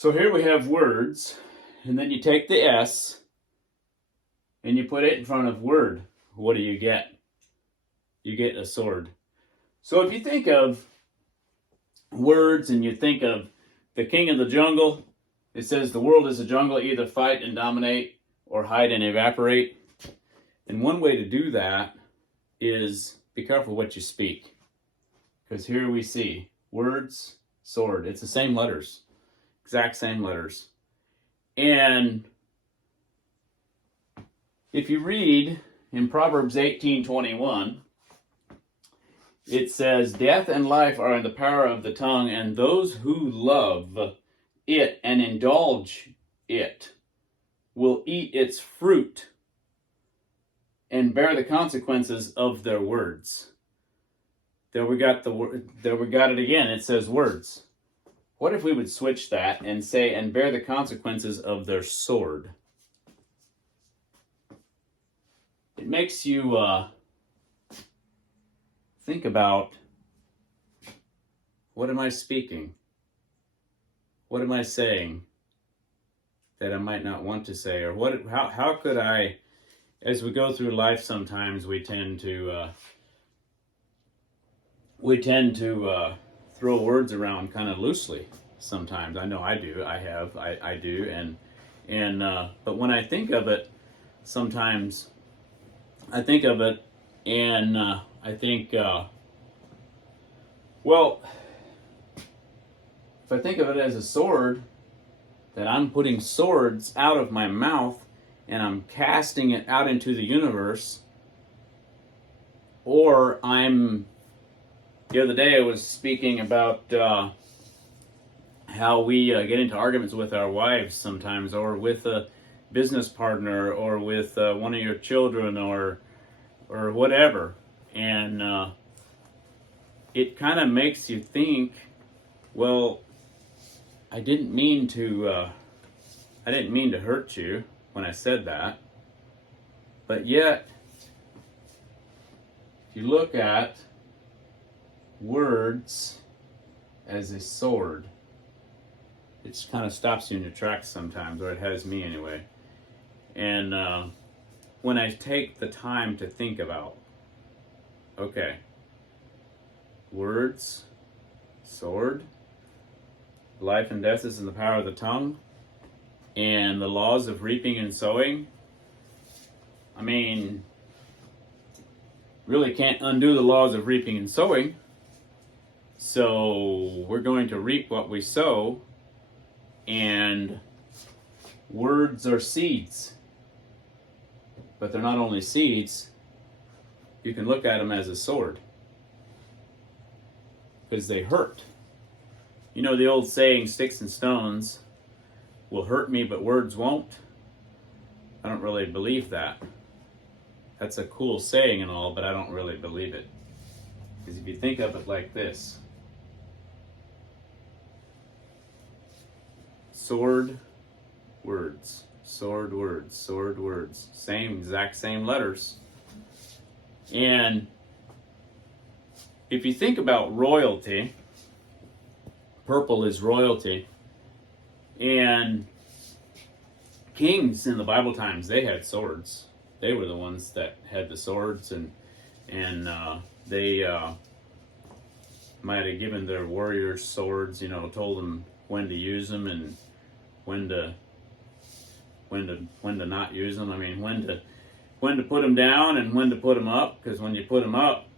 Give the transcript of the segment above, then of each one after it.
So here we have words, and then you take the S and you put it in front of word. What do you get? You get a sword. So if you think of words and you think of the king of the jungle, it says the world is a jungle, either fight and dominate or hide and evaporate. And one way to do that is be careful what you speak. Because here we see words, sword. It's the same letters, exact same letters. And if you read in Proverbs 18:21, it says, death and life are in the power of the tongue, and those who love it and indulge it will eat its fruit and bear the consequences of their words. There we got it again. It says words. What if we would switch that and say, and bear the consequences of their sword? It makes you think about, what am I speaking? What am I saying that I might not want to say? Or how could I, as we go through life, sometimes we tend to throw words around kind of loosely. Sometimes I know I do. I do. And but when I think of it, sometimes I think of it, and I think, well, if I think of it as a sword, that I'm putting swords out of my mouth and I'm casting it out into the universe, or the other day I was speaking about how we get into arguments with our wives sometimes, or with a business partner, or with one of your children, or whatever, and it kind of makes you think, well, I didn't mean to hurt you when I said that, but yet, if you look at words as a sword, it just kind of stops you in your tracks sometimes, or it has me anyway. And when I take the time to think about, okay, words, sword, life and death is in the power of the tongue, and the laws of reaping and sowing, I mean, really can't undo the laws of reaping and sowing. So we're going to reap what we sow, and words are seeds. But they're not only seeds, you can look at them as a sword, because they hurt. You know the old saying, sticks and stones will hurt me, but words won't? I don't really believe that. That's a cool saying and all, but I don't really believe it. Because if you think of it like this, sword, words, sword, words, sword, words, exact same letters. And if you think about royalty, purple is royalty, and kings in the Bible times, they had swords. They were the ones that had the swords, and they might have given their warriors swords, told them when to use them and when to not use them. I mean, when to put them down and when to put them up, because when you put them up,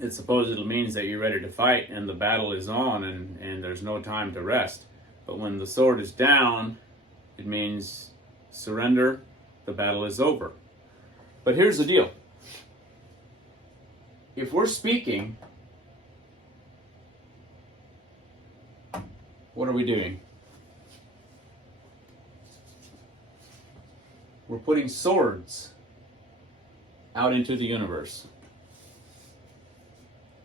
it supposedly means that you're ready to fight and the battle is on, and there's no time to rest. But when the sword is down, it means surrender, the battle is over. But here's the deal. If we're speaking, what are we doing? We're putting swords out into the universe.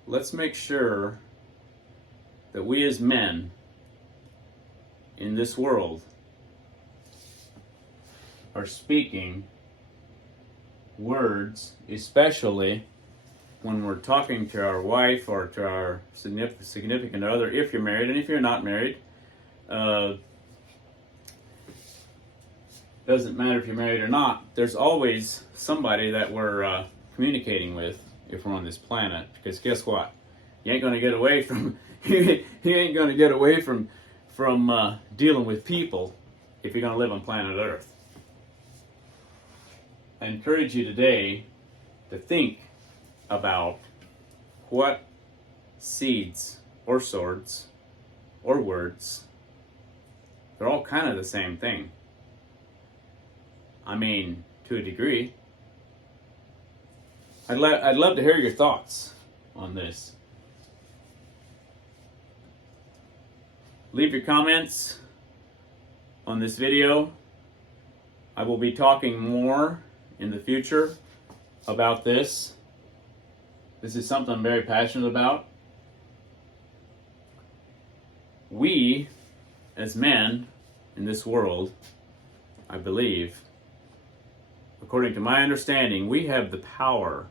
Let's make sure that we as men in this world are speaking words, especially when we're talking to our wife or to our significant other, if you're married, and if you're not married, doesn't matter if you're married or not, there's always somebody that we're communicating with if we're on this planet. Because guess what? You ain't gonna get away from you ain't gonna get away from dealing with people if you're gonna live on planet Earth. I encourage you today to think about what seeds or swords or words, they're all kind of the same thing. I mean, to a degree. I'd love to hear your thoughts on this. Leave your comments on this video. I will be talking more in the future about this. This is something I'm very passionate about. We, as men in this world, I believe, according to my understanding, we have the power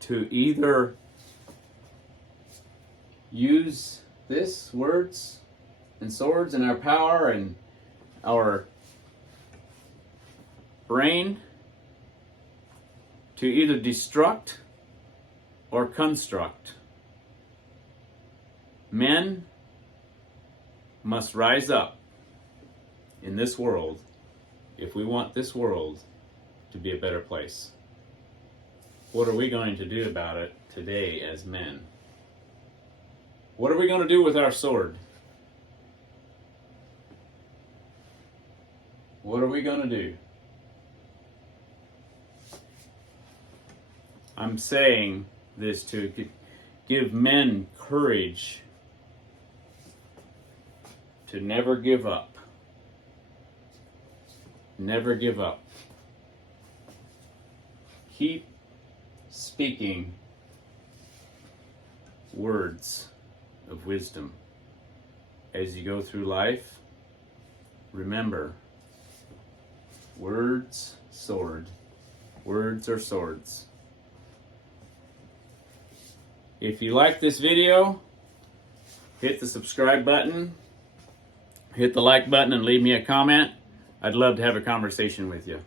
to either use this, words and swords, and our power and our brain to either destruct or construct. Men must rise up in this world if we want this world to be a better place. What are we going to do about it today as men? What are we going to do with our sword? What are we going to do? I'm saying this to give men courage to never give up. Never give up. Keep speaking words of wisdom as you go through life. Remember, words, sword. Words are swords. If you like this video, hit the subscribe button, hit the like button, and leave me a comment. I'd love to have a conversation with you.